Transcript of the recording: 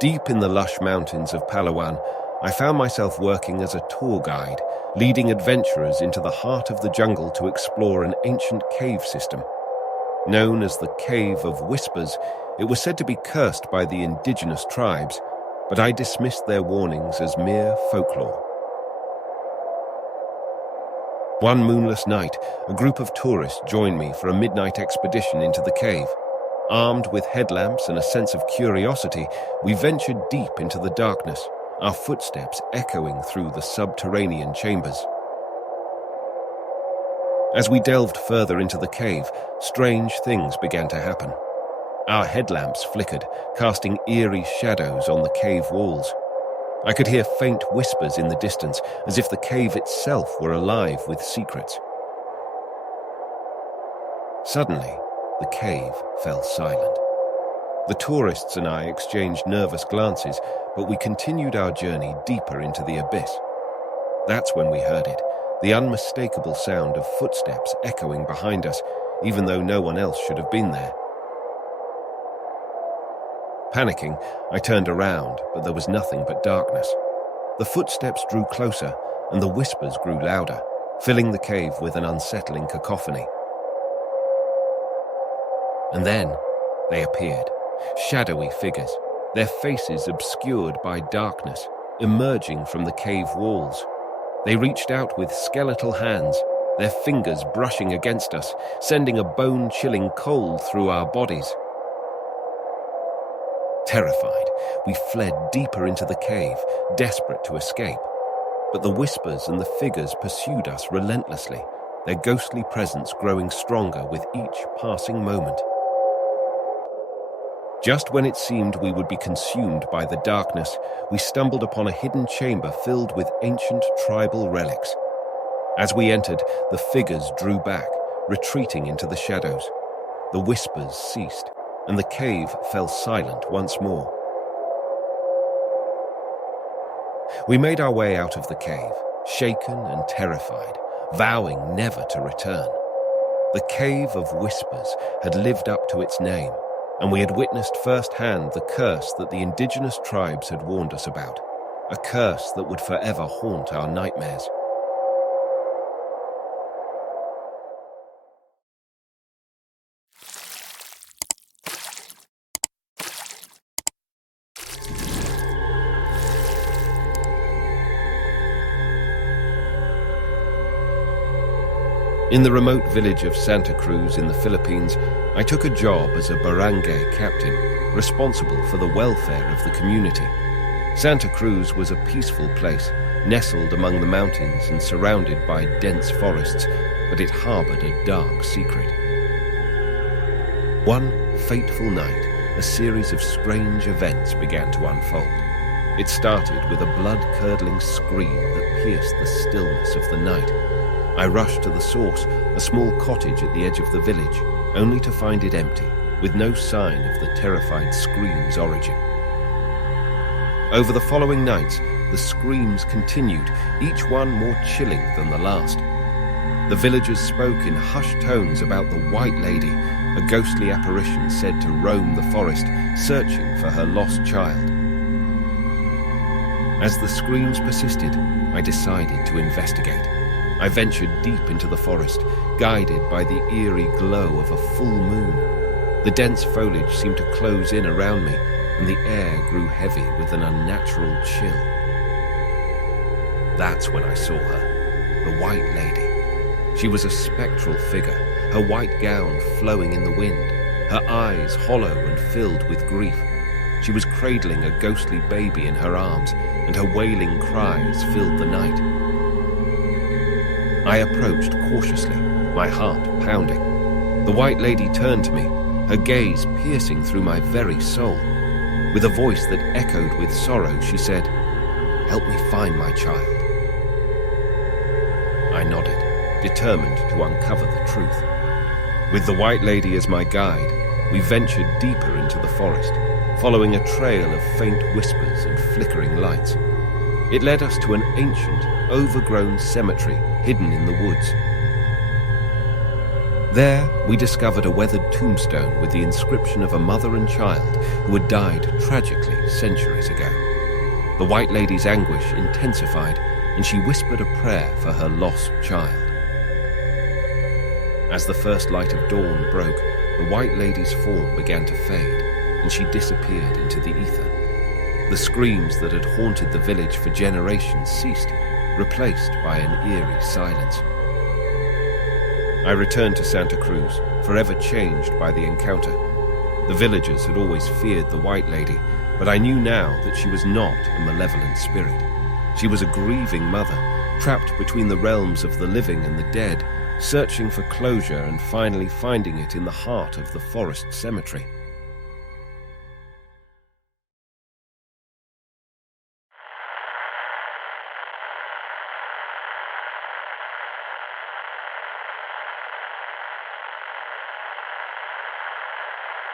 Deep in the lush mountains of Palawan, I found myself working as a tour guide, leading adventurers into the heart of the jungle to explore an ancient cave system. Known as the Cave of Whispers, it was said to be cursed by the indigenous tribes, but I dismissed their warnings as mere folklore. One moonless night, a group of tourists joined me for a midnight expedition into the cave. Armed with headlamps and a sense of curiosity, we ventured deep into the darkness, our footsteps echoing through the subterranean chambers. As we delved further into the cave, strange things began to happen. Our headlamps flickered, casting eerie shadows on the cave walls. I could hear faint whispers in the distance, as if the cave itself were alive with secrets. Suddenly, the cave fell silent. The tourists and I exchanged nervous glances, but we continued our journey deeper into the abyss. That's when we heard it, the unmistakable sound of footsteps echoing behind us, even though no one else should have been there. Panicking, I turned around, but there was nothing but darkness. The footsteps drew closer, and the whispers grew louder, filling the cave with an unsettling cacophony. And then they appeared, shadowy figures, their faces obscured by darkness, emerging from the cave walls. They reached out with skeletal hands, their fingers brushing against us, sending a bone-chilling cold through our bodies. Terrified, we fled deeper into the cave, desperate to escape. But the whispers and the figures pursued us relentlessly, their ghostly presence growing stronger with each passing moment. Just when it seemed we would be consumed by the darkness, we stumbled upon a hidden chamber filled with ancient tribal relics. As we entered, the figures drew back, retreating into the shadows. The whispers ceased, and the cave fell silent once more. We made our way out of the cave, shaken and terrified, vowing never to return. The Cave of Whispers had lived up to its name, and we had witnessed firsthand the curse that the indigenous tribes had warned us about, a curse that would forever haunt our nightmares. In the remote village of Santa Cruz in the Philippines, I took a job as a barangay captain, responsible for the welfare of the community. Santa Cruz was a peaceful place, nestled among the mountains and surrounded by dense forests, but it harbored a dark secret. One fateful night, a series of strange events began to unfold. It started with a blood-curdling scream that pierced the stillness of the night. I rushed to the source, a small cottage at the edge of the village, only to find it empty, with no sign of the terrified scream's origin. Over the following nights, the screams continued, each one more chilling than the last. The villagers spoke in hushed tones about the White Lady, a ghostly apparition said to roam the forest, searching for her lost child. As the screams persisted, I decided to investigate. I ventured deep into the forest, guided by the eerie glow of a full moon. The dense foliage seemed to close in around me, and the air grew heavy with an unnatural chill. That's when I saw her, the White Lady. She was a spectral figure, her white gown flowing in the wind, her eyes hollow and filled with grief. She was cradling a ghostly baby in her arms, and her wailing cries filled the night. I approached cautiously, my heart pounding. The White Lady turned to me, her gaze piercing through my very soul. With a voice that echoed with sorrow, she said, "Help me find my child." I nodded, determined to uncover the truth. With the White Lady as my guide, we ventured deeper into the forest, following a trail of faint whispers and flickering lights. It led us to an ancient, overgrown cemetery hidden in the woods. There, we discovered a weathered tombstone with the inscription of a mother and child who had died tragically centuries ago. The White Lady's anguish intensified, and she whispered a prayer for her lost child. As the first light of dawn broke, the White Lady's form began to fade, and she disappeared into the ether. The screams that had haunted the village for generations ceased, replaced by an eerie silence. I returned to Santa Cruz, forever changed by the encounter. The villagers had always feared the White Lady, but I knew now that she was not a malevolent spirit. She was a grieving mother, trapped between the realms of the living and the dead, searching for closure and finally finding it in the heart of the forest cemetery.